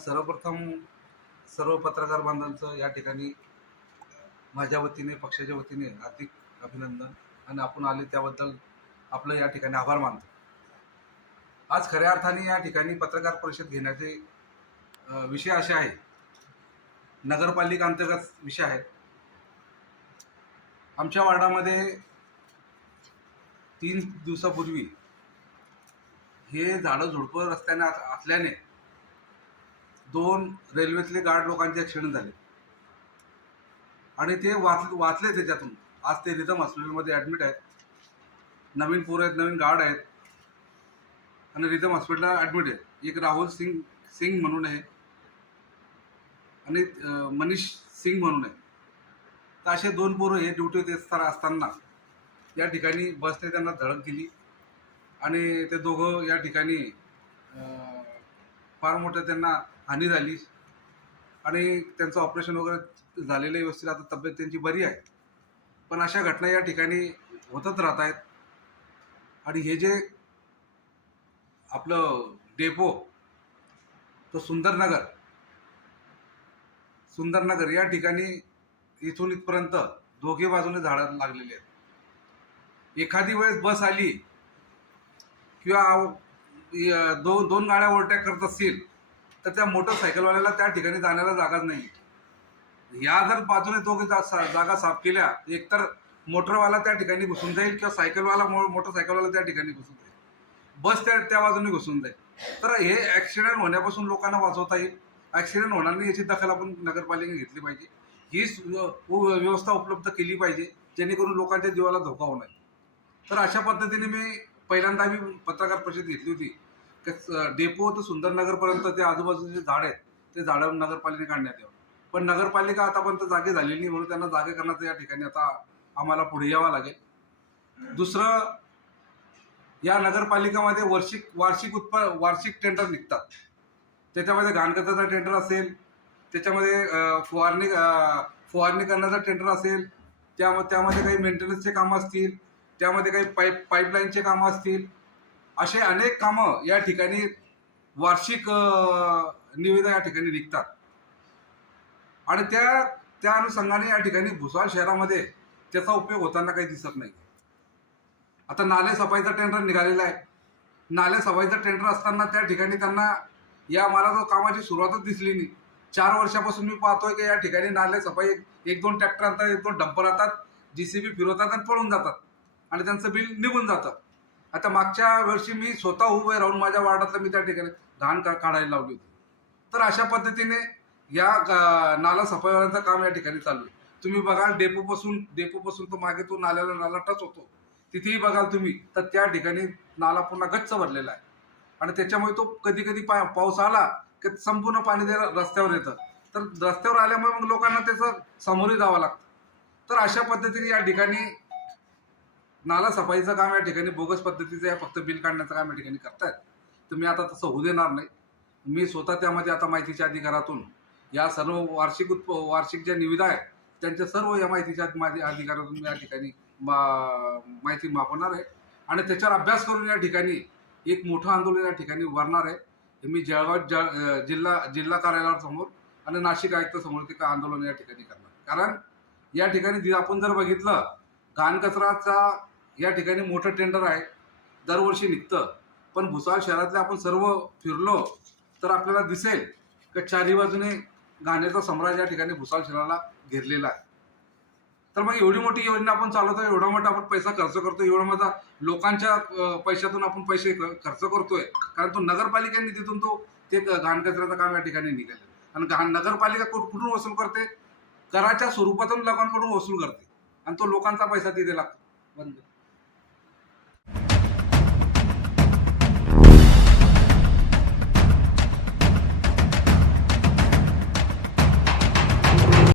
सर्वप्रथम सर्व पत्रकार बांधवांचं या ठिकाणी माझ्या वतीने पक्षाच्या वतीने हार्दिक अभिनंदन आणि आपण आले त्याबद्दल आपलं या ठिकाणी आभार मानतो. आज खऱ्या अर्थाने या ठिकाणी पत्रकार परिषद घेण्याचे विषय असे आहे नगरपालिका अंतर्गत विषय आहेत. आमच्या वार्डामध्ये तीन दिवसापूर्वी हे झाडं झुडपं रस्त्याने असल्याने दोन रेल्वेतले गार्ड लोकांचे ॲक्सिडेंट झाले. आणि ते वाच वाचले त्याच्यातून. आज ते रिदम हॉस्पिटलमध्ये ॲडमिट आहेत. नवीन पोरं आहेत नवीन गार्ड आहेत. आणि रिदम हॉस्पिटलला ॲडमिट आहेत. एक राहुल सिंग सिंग म्हणून आहे. आणि मनीष सिंग म्हणून आहे. तर असे दोन पोरं हे ड्युटी देत असताना या ठिकाणी बसने त्यांना धडक दिली. आणि ते दोघं या ठिकाणी फार मोठं त्यांना हानी झाली. आणि त्यांचं ऑपरेशन वगैरे झालेलं व्यवस्थित. आता तब्येत त्यांची बरी आहे. पण अशा घटना या ठिकाणी होतच राहत आहेत. आणि हे जे आपलं डेपो तो सुंदरनगर सुंदरनगर या ठिकाणी इथून इथपर्यंत दोघे बाजूने झाडं लागलेली आहेत. एखादी वेळेस बस आली किंवा दोन दोन गाड्या ओव्हरटॅक करत असतील तर त्या मोटरसायकलवाल्याला त्या ठिकाणी जाण्याला जागाच नाही. या जर बाजूने दोघे जा- सा- जागा साफ केल्या एकतर मोटरवाला त्या ठिकाणी घुसून जाईल किंवा सायकलवाला मो मोटरसायकलवाला त्या ठिकाणी घुसून जाईल. बस त्या त्या बाजूने घुसून जाईल. तर हे ॲक्सिडेंट होण्यापासून लोकांना वाचवता येईल. ॲक्सिडेंट होणार नाही याची दखल आपण नगरपालिकेने घेतली पाहिजे. ही व्यवस्था उपलब्ध केली पाहिजे जेणेकरून लोकांच्या जीवाला धोका होणार तर अशा पद्धतीने मी पहिल्यांदा आम्ही पत्रकार परिषद घेतली होती. डेपो ते सुंदरनगरपर्यंत ते आजूबाजूचे झाड आहेत ते झाडं नगरपालिकेने काढण्यात यावं. पण नगरपालिका आतापर्यंत जागे झालेली नाही म्हणून त्यांना जागे करण्याचं या ठिकाणी आता आम्हाला पुढे यावं लागेल. दुसरं या नगरपालिकामध्ये वार्षिक वार्षिक उत्प वार्षिक टेंडर निघतात. त्याच्यामध्ये घाणकचऱ्याचा टेंडर असेल त्याच्यामध्ये फवारणी फवारणी करण्याचा टेंडर असेल त्या त्यामध्ये काही मेंटेनन्सचे कामं असतील त्यामध्ये काही पाईप पाईपलाईनचे कामं असतील. असे अनेक कामं या ठिकाणी वार्षिक निविदा या ठिकाणी निघतात. आणि त्या त्या अनुषंगाने या ठिकाणी भुसाळ शहरामध्ये त्याचा उपयोग होताना काही दिसत नाही. आता नाले सफाईचा टेंडर निघालेला आहे. नाले सफाईचा टेंडर असताना त्या ठिकाणी त्यांना या मला तो कामाची सुरुवातच दिसली नाही. चार वर्षापासून मी पाहतोय की या ठिकाणी नाले सफाई एक- दोन ट्रॅक्टर आणतात एक दोन डंपर आणतात बी फिरवतात आणि पळून जातात. आणि त्यांचं बिल निघून जातं. आता मागच्या वर्षी मी स्वतः उभे राहून माझ्या वार्डातलं मी त्या ठिकाणी घाण का काढायला लावली होती. तर अशा पद्धतीने या नाला सफाईवाल्यांचं काम या ठिकाणी चालू आहे. तुम्ही बघाल डेपोपासून डेपोपासून तो मागे तो नाल्याला नाला टच होतो. तिथेही बघाल तुम्ही तर त्या ठिकाणी नाला पुन्हा गच्च भरलेला आहे. आणि त्याच्यामुळे तो कधी कधी पा पाऊस आला की संपूर्ण पाणी ते रस्त्यावर येतं. तर रस्त्यावर आल्यामुळे मग लोकांना त्याचं सामोरे जावं लागतं. तर अशा पद्धतीने या ठिकाणी नाला सफाईचं काम या ठिकाणी बोगस पद्धतीचं या फक्त बिल काढण्याचं काम या ठिकाणी करतायत. तर मी आता तसं होऊ देणार नाही. मी स्वतः त्यामध्ये आता माहितीच्या अधिकारातून या सर्व वार्षिक उत्प वार्षिक ज्या निविदा आहेत त्यांच्या सर्व या माहितीच्या अधि- अधिकारातून या ठिकाणी मा- माहिती मापवणार आहे. आणि त्याच्यावर अभ्यास करून या ठिकाणी एक मोठं आंदोलन या ठिकाणी उभारणार आहे. हे मी जळगाव ज जिल्हा जिल्हा कार्यालयासमोर आणि नाशिक आयुक्त समोर ते का आंदोलन या ठिकाणी करणार. कारण या ठिकाणी आपण जर बघितलं घाणकचराचा या ठिकाणी मोठं टेंडर आहे. दरवर्षी निघतं. पण भुसावळ शहरातले आपण सर्व फिरलो तर आपल्याला दिसेल की चारी बाजूने गाण्याचा सम्राट या ठिकाणी भुसावळ शहराला घेरलेला आहे. तर मग एवढी मोठी योजना आपण चालवतो एवढा मोठा आपण पैसा खर्च करतो एवढा मोठा लोकांच्या पैशातून आपण पैसे खर्च करतोय. कारण तो नगरपालिकेने निधीतून तो ते घाण कचऱ्याचं काम या ठिकाणी निघाले आणि घाण नगरपालिका कुठ- कुठून वसूल करते? कराच्या स्वरूपातून लोकांकडून वसूल करते. आणि तो लोकांचा पैसा तिथे लागतो. बंद.